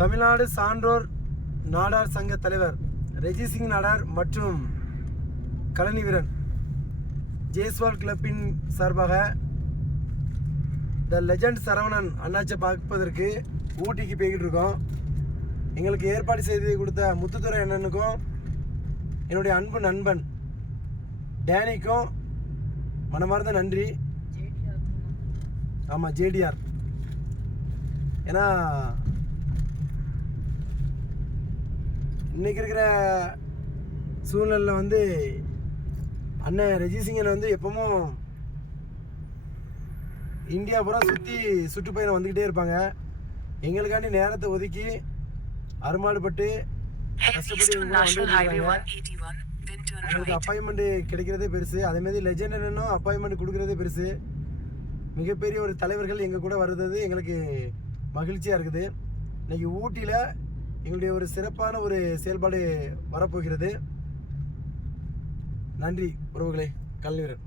தமிழ்நாடு சான்றோர் நாடார் சங்க தலைவர் ரெஜிசிங் நாடார் மற்றும் கழனி வீரன் ஜேஸ்வால் கிளப்பின் சார்பாக த லெஜண்ட் சரவணன் அண்ணாச்சை பார்ப்பதற்கு ஊட்டிக்கு போய்கிட்டு இருக்கோம். எங்களுக்கு ஏற்பாடு செய்து கொடுத்த முத்துத்துறை அண்ணனுக்கும் என்னுடைய அன்பு நண்பன் டேனிக்கும் மனமார்ந்த நன்றி. ஆமாம், ஜேடிஆர். ஏன்னா இன்றைக்கி இருக்கிற சூழ்நிலையில் அண்ணன் ரெஜிசிங்கன் எப்பவும் இந்தியா பூரா சுற்றுப்பயணம் வந்துக்கிட்டே இருப்பாங்க. எங்களுக்காண்டி நேரத்தை ஒதுக்கி அருமாடுபட்டு கஷ்டப்பட்டு எங்களுக்கு அப்பாயின்மெண்ட் கிடைக்கிறதே பெருசு. அதேமாதிரி லெஜண்ட் என்னன்னும் அப்பாயின்மெண்ட் கொடுக்குறதே பெருசு. மிகப்பெரிய ஒரு தலைவர்கள் எங்கள் கூட வருது எங்களுக்கு மகிழ்ச்சியாக இருக்குது. இன்றைக்கி ஊட்டியில் எங்களுடைய ஒரு சிறப்பான ஒரு செயல்பாடு வரப்போகிறது. நன்றி உறவுகளே. கழனி வீரன்.